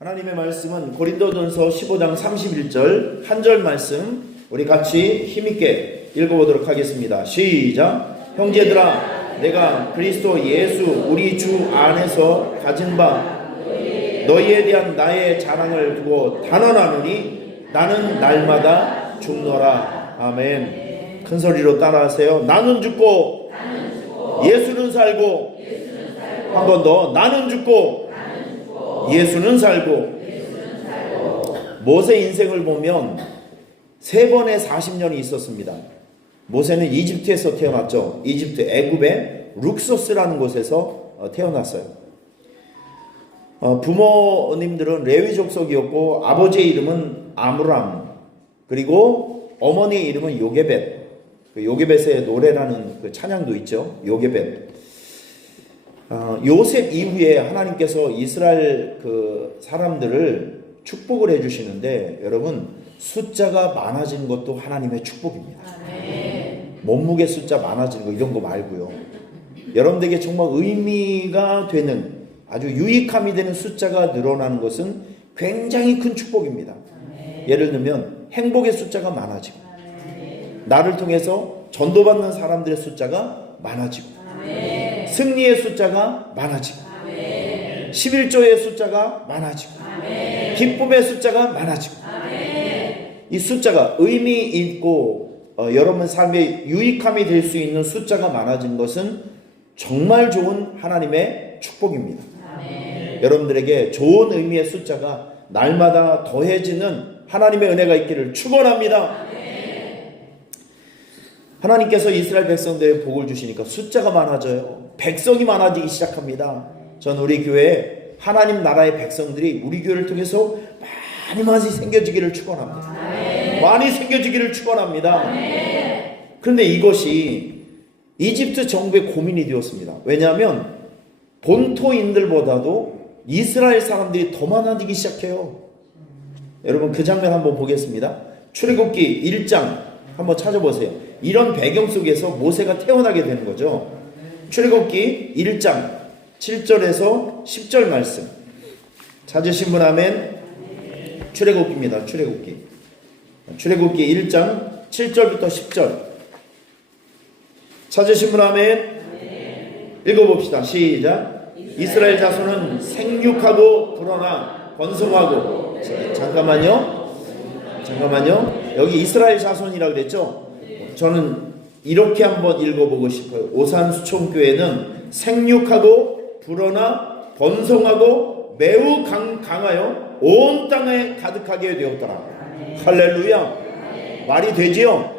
하나님의 말씀은 고린도전서 15장 31절 한 절 말씀 우리 같이 힘있게 읽어보도록 하겠습니다. 시작. 형제들아, 내가 그리스도 예수 우리 주 안에서 가진 바 너희에 대한 나의 자랑을 두고 단언하노니 나는 날마다 죽노라. 아멘. 큰 소리로 따라하세요. 나는 죽고 예수는 살고. 한 번 더. 나는 죽고 예수는 살고. 모세 인생을 보면 3번의 40년이 있었습니다. 모세는 이집트에서 태어났죠. 이집트 애굽의 룩소스라는 곳에서 태어났어요. 부모님들은 레위 족속이었고 아버지의 이름은 아므람, 그리고 어머니의 이름은 요게벳. 그 요게벳의 노래라는 그 찬양도 있죠. 요게벳. 요셉 이후에 하나님께서 이스라엘 그 사람들을 축복을 해주시는데, 여러분 숫자가 많아지는 것도 하나님의 축복입니다. 몸무게 숫자 많아지는 거 이런 거 말고요. 여러분들에게 정말 의미가 되는, 아주 유익함이 되는 숫자가 늘어나는 것은 굉장히 큰 축복입니다. 예를 들면 행복의 숫자가 많아지고, 나를 통해서 전도받는 사람들의 숫자가 많아지고, 승리의 숫자가 많아지고, 11조의 숫자가 많아지고, 기쁨의 숫자가 많아지고, 이 숫자가 의미 있고 여러분 삶에 유익함이 될 수 있는 숫자가 많아진 것은 정말 좋은 하나님의 축복입니다. 여러분들에게 좋은 의미의 숫자가 날마다 더해지는 하나님의 은혜가 있기를 축원합니다. 하나님께서 이스라엘 백성들에게 복을 주시니까 숫자가 많아져요. 백성이 많아지기 시작합니다. 전 우리 교회에 하나님 나라의 백성들이 우리 교회를 통해서 많이 생겨지기를 축원합니다. 많이 생겨지기를 축원합니다. 그런데 이것이 이집트 정부의 고민이 되었습니다. 왜냐하면 본토인들보다도 이스라엘 사람들이 더 많아지기 시작해요. 여러분 그 장면 한번 보겠습니다. 출애굽기 1장 한번 찾아보세요. 이런 배경 속에서 모세가 태어나게 되는 거죠. 출애굽기 1장 7절에서 10절 말씀 찾으신 분 아멘. 출애굽기입니다. 출애굽기 1장 7절부터 10절 찾으신 분 아멘. 읽어봅시다. 시작. 이스라엘 자손은 생육하고 불어나 번성하고. 잠깐만요. 여기 이스라엘 자손이라고 그랬죠. 저는 이렇게 한번 읽어보고 싶어요. 오산수총교회는 생육하고 불어나 번성하고 매우 강하여 온 땅에 가득하게 되었더라. 할렐루야. 말이 되지요?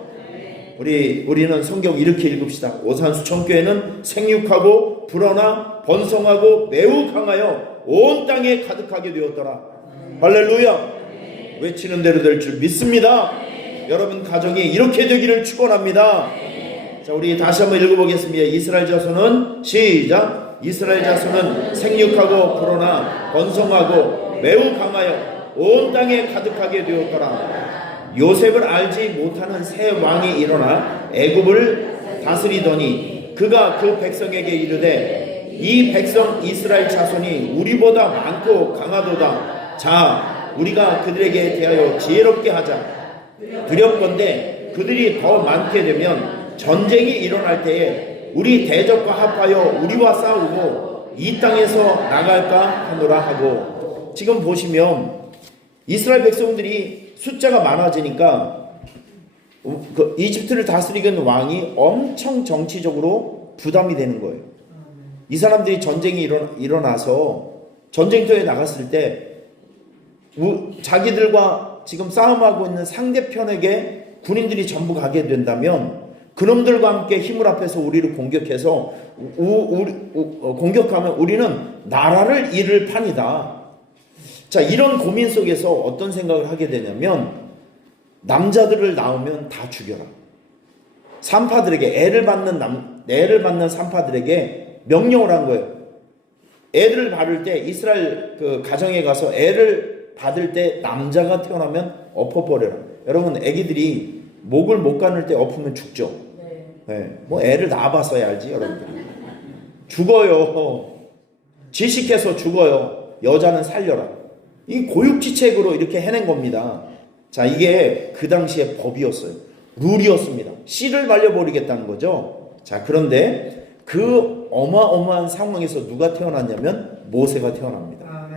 우리는 성경 이렇게 읽읍시다. 오산수총교회는 생육하고 불어나 번성하고 매우 강하여 온 땅에 가득하게 되었더라. 할렐루야. 외치는 대로 될 줄 믿습니다. 여러분 가정이 이렇게 되기를 축원합니다. 자, 우리 다시 한번 읽어보겠습니다. 이스라엘 자손은 시작. 이스라엘 자손은 생육하고 불어나 번성하고 매우 강하여 온 땅에 가득하게 되었더라. 요셉을 알지 못하는 새 왕이 일어나 애굽을 다스리더니 그가 그 백성에게 이르되 이 백성 이스라엘 자손이 우리보다 많고 강하도다. 자, 우리가 그들에게 대하여 지혜롭게 하자. 두렵건대 그들이 더 많게 되면 전쟁이 일어날 때에 우리 대적과 합하여 우리와 싸우고 이 땅에서 나갈까 하노라 하고. 지금 보시면 이스라엘 백성들이 숫자가 많아지니까 그 이집트를 다스리는 왕이 엄청 정치적으로 부담이 되는 거예요. 이 사람들이 전쟁이 일어나서 전쟁터에 나갔을 때 자기들과 지금 싸움하고 있는 상대편에게 군인들이 전부 가게 된다면 그놈들과 함께 힘을 합해서 우리를 공격해서 공격하면 우리는 나라를 잃을 판이다. 자, 이런 고민 속에서 어떤 생각을 하게 되냐면 남자들을 낳으면 다 죽여라. 산파들에게 애를 받는 산파들에게 명령을 한 거예요. 애를 받을 때 이스라엘 그 가정에 가서 애를 받을 때 남자가 태어나면 엎어버려라. 여러분 애기들이 목을 못 가눌 때 엎으면 죽죠. 네. 뭐 애를 낳아봤어야 알지 여러분들. 죽어요. 지식해서 죽어요. 여자는 살려라. 이 고육지책으로 이렇게 해낸 겁니다. 자, 이게 그 당시의 법이었어요. 룰이었습니다. 씨를 말려버리겠다는 거죠. 자, 그런데 그 어마어마한 상황에서 누가 태어났냐면 모세가 태어납니다.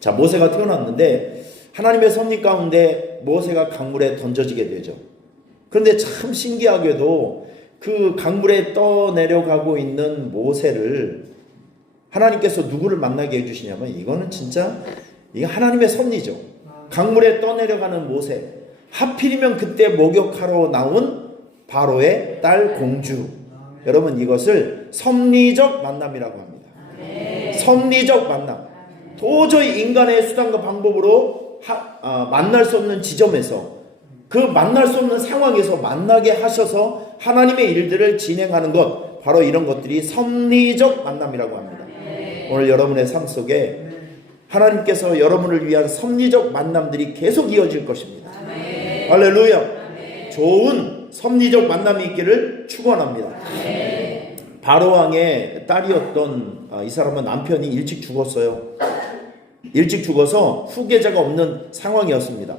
자, 모세가 태어났는데 하나님의 섭리 가운데 모세가 강물에 던져지게 되죠. 그런데 참 신기하게도 그 강물에 떠내려가고 있는 모세를 하나님께서 누구를 만나게 해주시냐면, 이거는 진짜 이게 하나님의 섭리죠. 강물에 떠내려가는 모세, 하필이면 그때 목욕하러 나온 바로의 딸 공주. 여러분, 이것을 섭리적 만남이라고 합니다. 섭리적 만남. 도저히 인간의 수단과 방법으로 만날 수 없는 지점에서, 그 만날 수 없는 상황에서 만나게 하셔서 하나님의 일들을 진행하는 것, 바로 이런 것들이 섭리적 만남이라고 합니다. 오늘 여러분의 삶 속에 하나님께서 여러분을 위한 섭리적 만남들이 계속 이어질 것입니다. 할렐루야. 좋은 섭리적 만남이 있기를 축원합니다. 바로 왕의 딸이었던 이 사람은 남편이 일찍 죽었어요. 일찍 죽어서 후계자가 없는 상황이었습니다.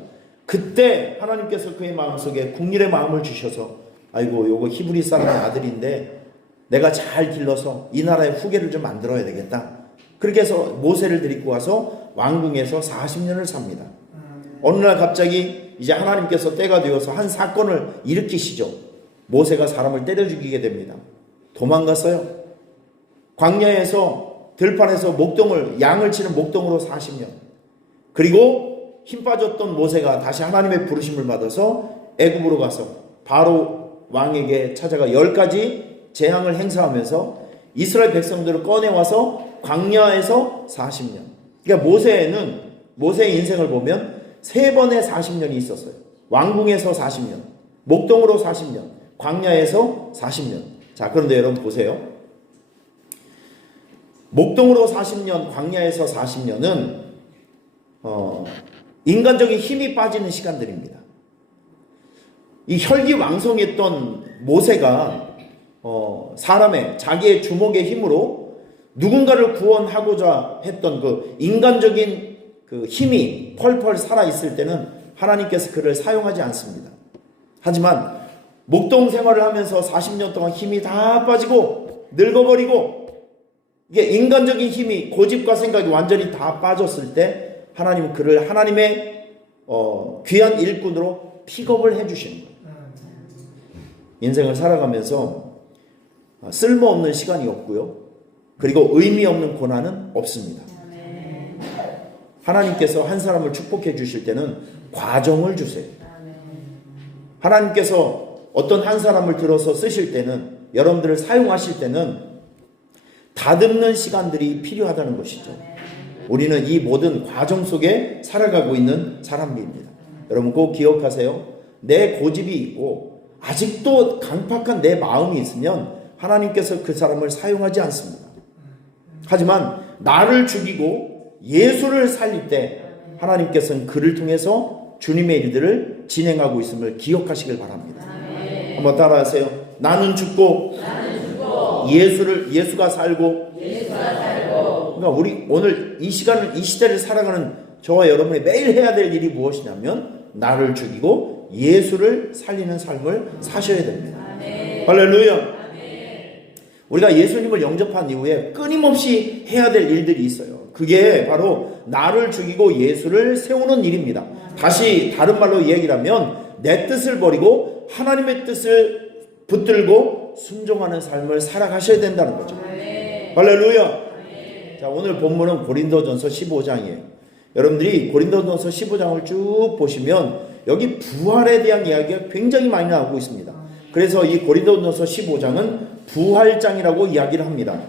그때 하나님께서 그의 마음속에 국률의 마음을 주셔서, 아이고, 요거 히브리 사람의 아들인데 내가 잘 길러서 이 나라의 후계를 좀 만들어야 되겠다. 그렇게 해서 모세를 데리고 와서 왕궁에서 40년을 삽니다. 어느 날 갑자기 이제 하나님께서 때가 되어서 한 사건을 일으키시죠. 모세가 사람을 때려 죽이게 됩니다. 도망갔어요. 광야에서 들판에서 양을 치는 목동으로 40년. 그리고 힘 빠졌던 모세가 다시 하나님의 부르심을 받아서 애굽으로 가서 바로 왕에게 찾아가 10가지 재앙을 행사하면서 이스라엘 백성들을 꺼내와서 광야에서 40년. 그러니까 모세의 인생을 보면 3번의 40년이 있었어요. 왕궁에서 40년, 목동으로 40년, 광야에서 40년. 자, 그런데 여러분 보세요. 목동으로 40년, 광야에서 40년은 인간적인 힘이 빠지는 시간들입니다. 이 혈기왕성했던 모세가 자기의 주먹의 힘으로 누군가를 구원하고자 했던 그 인간적인 그 힘이 펄펄 살아있을 때는 하나님께서 그를 사용하지 않습니다. 하지만 목동 생활을 하면서 40년 동안 힘이 다 빠지고 늙어버리고, 이게 인간적인 힘이, 고집과 생각이 완전히 다 빠졌을 때 하나님은 그를 하나님의 귀한 일꾼으로 픽업을 해주시는 거예요. 인생을 살아가면서 쓸모없는 시간이 없고요. 그리고 의미 없는 고난은 없습니다. 하나님께서 한 사람을 축복해 주실 때는 과정을 주세요. 하나님께서 어떤 한 사람을 들어서 쓰실 때는, 여러분들을 사용하실 때는 다듬는 시간들이 필요하다는 것이죠. 우리는 이 모든 과정 속에 살아가고 있는 사람입니다. 여러분 꼭 기억하세요. 내 고집이 있고 아직도 강팍한 내 마음이 있으면 하나님께서 그 사람을 사용하지 않습니다. 하지만 나를 죽이고 예수를 살릴 때 하나님께서는 그를 통해서 주님의 일들을 진행하고 있음을 기억하시길 바랍니다. 한번 따라하세요. 나는 죽고 예수가 살고. 그러니까 우리 오늘 이 시대를 살아가는 저와 여러분이 매일 해야 될 일이 무엇이냐면 나를 죽이고 예수를 살리는 삶을 사셔야 됩니다. 할렐루야. 우리가 예수님을 영접한 이후에 끊임없이 해야 될 일들이 있어요. 그게 바로 나를 죽이고 예수를 세우는 일입니다. 다시 다른 말로 이야기하면 내 뜻을 버리고 하나님의 뜻을 붙들고 순종하는 삶을 살아가셔야 된다는 거죠. 할렐루야. 자, 오늘 본문은 고린도전서 15장이에요. 여러분들이 고린도전서 15장을 쭉 보시면 여기 부활에 대한 이야기가 굉장히 많이 나오고 있습니다. 그래서 이 고린도전서 15장은 부활장이라고 이야기를 합니다.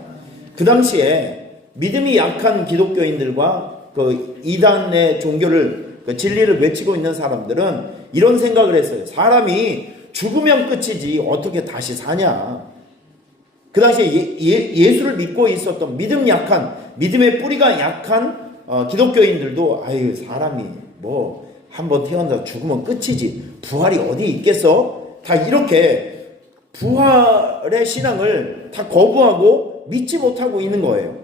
그 당시에 믿음이 약한 기독교인들과 그 이단의 종교를, 그 진리를 외치고 있는 사람들은 이런 생각을 했어요. 사람이 죽으면 끝이지 어떻게 다시 사냐. 그 당시에 예수를 믿고 있었던 믿음의 뿌리가 약한 기독교인들도 아유, 사람이 뭐 한번 태어나서 죽으면 끝이지 부활이 어디 있겠어? 다 이렇게 부활의 신앙을 다 거부하고 믿지 못하고 있는 거예요.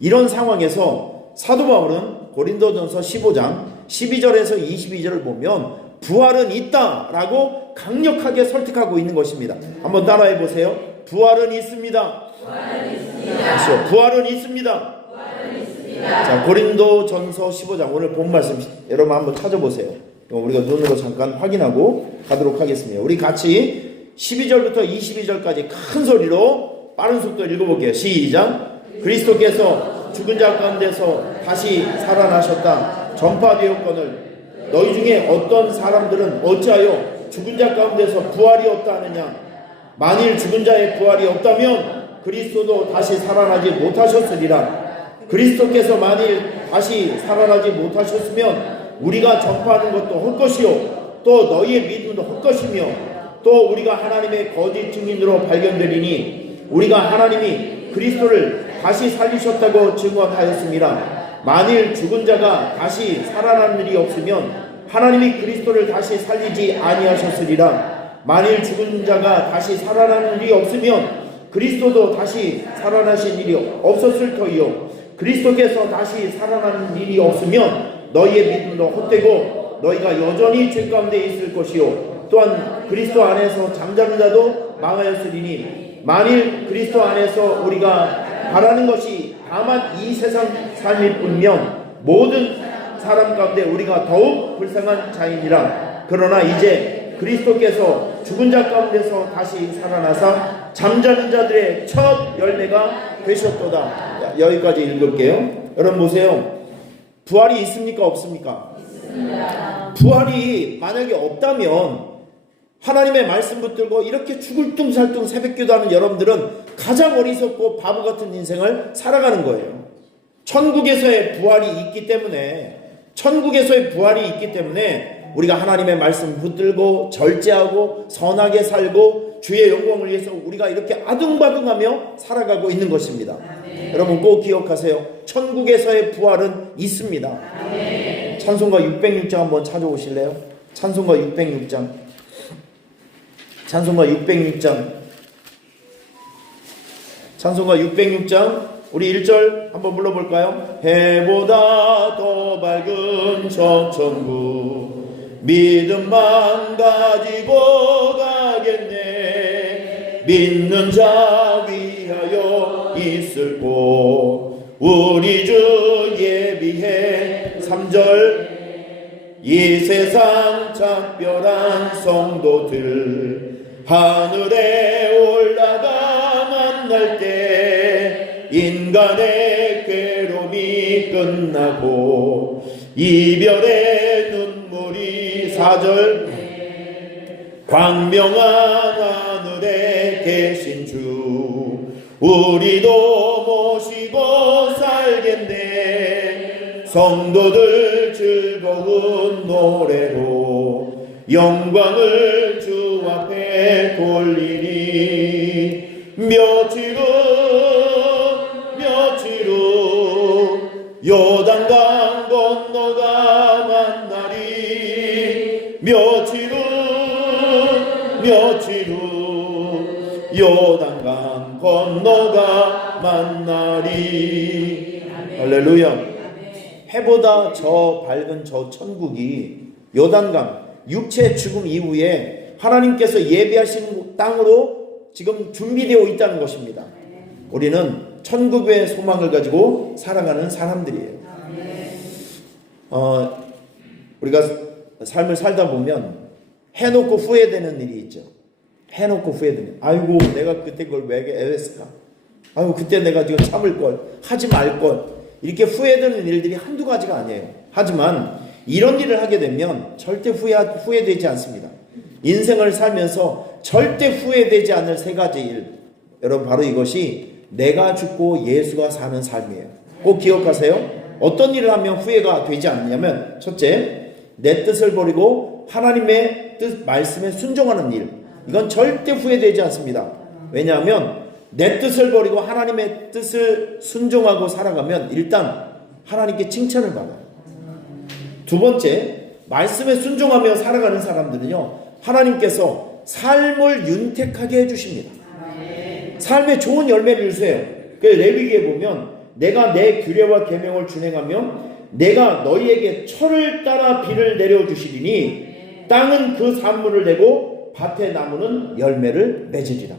이런 상황에서 사도 바울은 고린도전서 15장 12절에서 22절을 보면 부활은 있다라고 강력하게 설득하고 있는 것입니다. 한번 따라해 보세요. 부활은 있습니다. 부활은 있습니다. 부활은 있습니다. 부활은 있습니다. 자, 고린도전서 15장 오늘 본 말씀 여러분 한번 찾아보세요. 우리가 눈으로 잠깐 확인하고 가도록 하겠습니다. 우리 같이 12절부터 22절까지 큰 소리로 빠른 속도로 읽어볼게요. 시작. 그리스도께서 죽은 자 가운데서 다시 살아나셨다 전파되었거늘 너희 중에 어떤 사람들은 어찌하여 죽은 자 가운데서 부활이 없다 하느냐. 만일 죽은 자의 부활이 없다면 그리스도도 다시 살아나지 못하셨으리라. 그리스도께서 만일 다시 살아나지 못하셨으면 우리가 전파하는 것도 헛것이요 또 너희의 믿음도 헛것이며 또 우리가 하나님의 거짓 증인으로 발견되리니 우리가 하나님이 그리스도를 다시 살리셨다고 증언하였습니다. 만일 죽은 자가 다시 살아난 일이 없으면 하나님이 그리스도를 다시 살리지 아니하셨으리라. 만일 죽은 자가 다시 살아나는 일이 없으면 그리스도도 다시 살아나신 일이 없었을 터이요 그리스도께서 다시 살아나는 일이 없으면 너희의 믿음도 헛되고 너희가 여전히 죄 가운데 있을 것이요 또한 그리스도 안에서 잠자는 자도 망하였으리니 만일 그리스도 안에서 우리가 바라는 것이 다만 이 세상 삶일 뿐이면 모든 사람 가운데 우리가 더욱 불쌍한 자이니라. 그러나 이제 그리스도께서 죽은 자 가운데서 다시 살아나사 잠자는 자들의 첫 열매가 되셨도다. 여기까지 읽을게요. 여러분 보세요. 부활이 있습니까? 없습니까? 있습니다. 부활이 만약에 없다면 하나님의 말씀 붙들고 이렇게 죽을 뚱살뚱 새벽기도 하는 여러분들은 가장 어리석고 바보 같은 인생을 살아가는 거예요. 천국에서의 부활이 있기 때문에 우리가 하나님의 말씀 붙들고 절제하고 선하게 살고 주의 영광을 위해서 우리가 이렇게 아둥바둥하며 살아가고 있는 것입니다. 아멘. 여러분 꼭 기억하세요. 천국에서의 부활은 있습니다. 아멘. 찬송가 606장 한번 찾아오실래요? 찬송가 606장 우리 1절 한번 불러볼까요? 해보다 더 밝은 저 천국 믿음만 가지고 가겠네. 믿는 자 위하여 있을 곳 우리 주 예비해. 3절 이 세상 작별한 성도들 하늘에 올라가 만날 때 인간의 괴로움이 끝나고 이별의 눈물이 4절 광명한 하늘에 계신 주 우리도 모시고 살겠네. 성도들 즐거운 노래로 영광을 주 앞에 돌리리. 며칠 후 요단강 건너가 만나리. 며칠 후 요단강 건너가 만나리. 할렐루야. 해보다 저 밝은 저 천국이 요단강 육체 죽음 이후에 하나님께서 예비하신 땅으로 지금 준비되어 있다는 것입니다. 우리는 천국의 소망을 가지고 살아가는 사람들이에요. 우리가 삶을 살다 보면 해놓고 후회되는 일이 있죠. 아이고 내가 그때 그걸 왜 애했을까. 아이고 그때 내가 지금 참을 걸, 하지 말 걸. 이렇게 후회되는 일들이 한두 가지가 아니에요. 하지만 이런 일을 하게 되면 절대 후회되지 않습니다. 인생을 살면서 절대 후회되지 않을 3가지 일. 여러분 바로 이것이 내가 죽고 예수가 사는 삶이에요. 꼭 기억하세요. 어떤 일을 하면 후회가 되지 않냐면 첫째, 내 뜻을 버리고 하나님의 뜻 말씀에 순종하는 일. 이건 절대 후회되지 않습니다. 왜냐하면 내 뜻을 버리고 하나님의 뜻을 순종하고 살아가면 일단 하나님께 칭찬을 받아요. 2번째, 말씀에 순종하며 살아가는 사람들은요, 하나님께서 삶을 윤택하게 해주십니다. 삶에 좋은 열매를 주세요. 그 레위기에 보면 내가 내 규례와 계명을 준행하면 내가 너희에게 철을 따라 비를 내려주시리니 땅은 그 산물을 내고 밭의 나무는 열매를 맺으리라.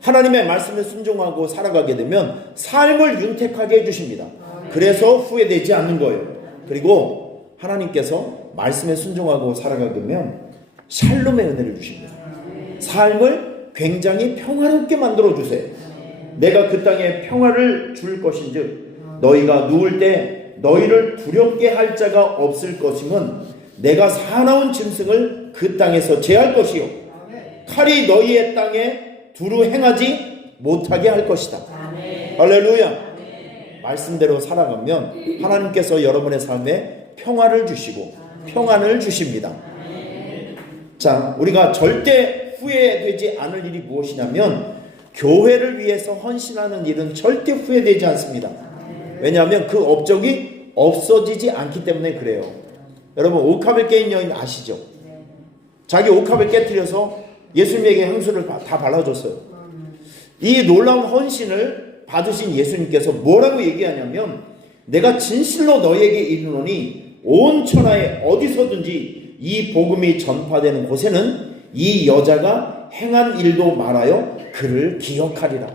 하나님의 말씀에 순종하고 살아가게 되면 삶을 윤택하게 해주십니다. 그래서 후회되지 않는 거예요. 그리고 하나님께서 말씀에 순종하고 살아가게 되면 샬롬의 은혜를 주십니다. 삶을 굉장히 평화롭게 만들어 주세요. 내가 그 땅에 평화를 줄 것인즉 너희가 누울 때 너희를 두렵게 할 자가 없을 것임은 내가 사나운 짐승을 그 땅에서 제할 것이요 칼이 너희의 땅에 두루 행하지 못하게 할 것이다. 할렐루야. 말씀대로 살아가면 하나님께서 여러분의 삶에 평화를 주시고 평안을 주십니다. 자, 우리가 절대 후회되지 않을 일이 무엇이냐면 교회를 위해서 헌신하는 일은 절대 후회되지 않습니다. 왜냐하면 그 업적이 없어지지 않기 때문에 그래요. 여러분, 옥합을 깨인 여인 아시죠? 자기 옥합을 깨뜨려서 예수님에게 향수를 다 발라줬어요. 이 놀라운 헌신을 받으신 예수님께서 뭐라고 얘기하냐면 내가 진실로 너희에게 이르노니 온 천하에 어디서든지 이 복음이 전파되는 곳에는 이 여자가 행한 일도 말하여 그를 기억하리라.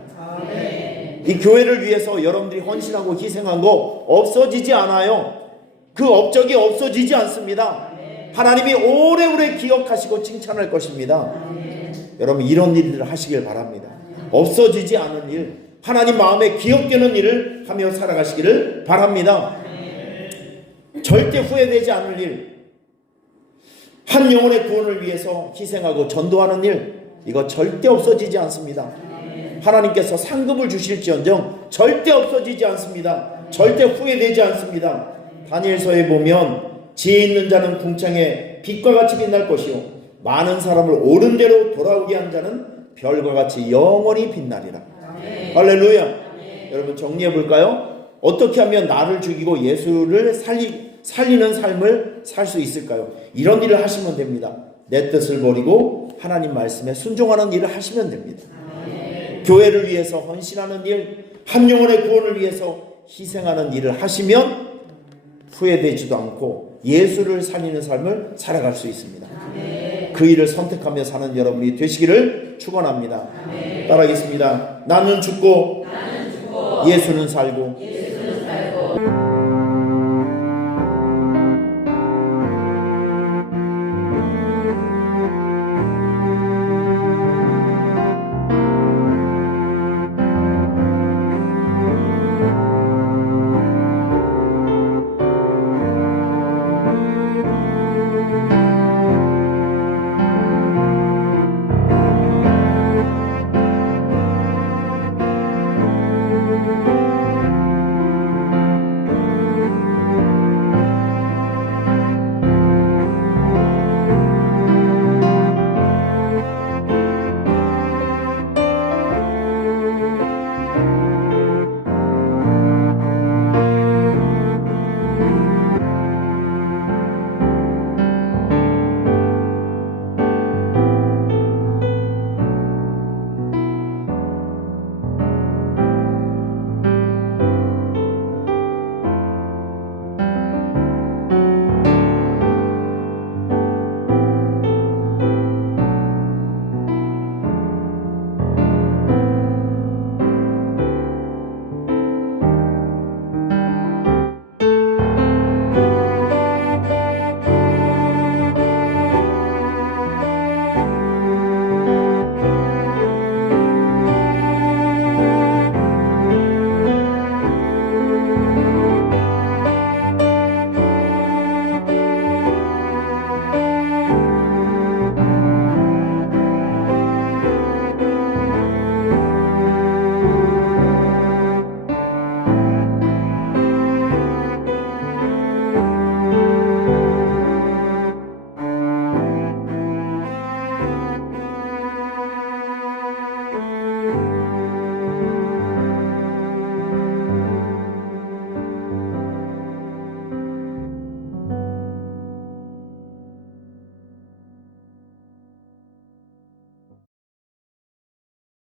이 교회를 위해서 여러분들이 헌신하고 희생한 거 없어지지 않아요. 그 업적이 없어지지 않습니다. 하나님이 오래오래 기억하시고 칭찬할 것입니다. 여러분, 이런 일들을 하시길 바랍니다. 없어지지 않은 일, 하나님 마음에 기억되는 일을 하며 살아가시기를 바랍니다. 절대 후회되지 않을 일, 한 영혼의 구원을 위해서 희생하고 전도하는 일, 이거 절대 없어지지 않습니다. 하나님께서 상급을 주실지언정 절대 없어지지 않습니다. 절대 후회되지 않습니다. 다니엘서에 보면 지혜 있는 자는 궁창에 빛과 같이 빛날 것이요 많은 사람을 옳은 대로 돌아오게 한 자는 별과 같이 영원히 빛나리라. 할렐루야. 여러분, 정리해 볼까요? 어떻게 하면 나를 죽이고 예수를 살리는 삶을 살 수 있을까요? 이런 일을 하시면 됩니다. 내 뜻을 버리고 하나님 말씀에 순종하는 일을 하시면 됩니다. 교회를 위해서 헌신하는 일, 한 영혼의 구원을 위해서 희생하는 일을 하시면 후회되지도 않고 예수를 살리는 삶을 살아갈 수 있습니다. 그 일을 선택하며 사는 여러분이 되시기를 축원합니다. 따라하겠습니다. 나는 죽고 예수는 살고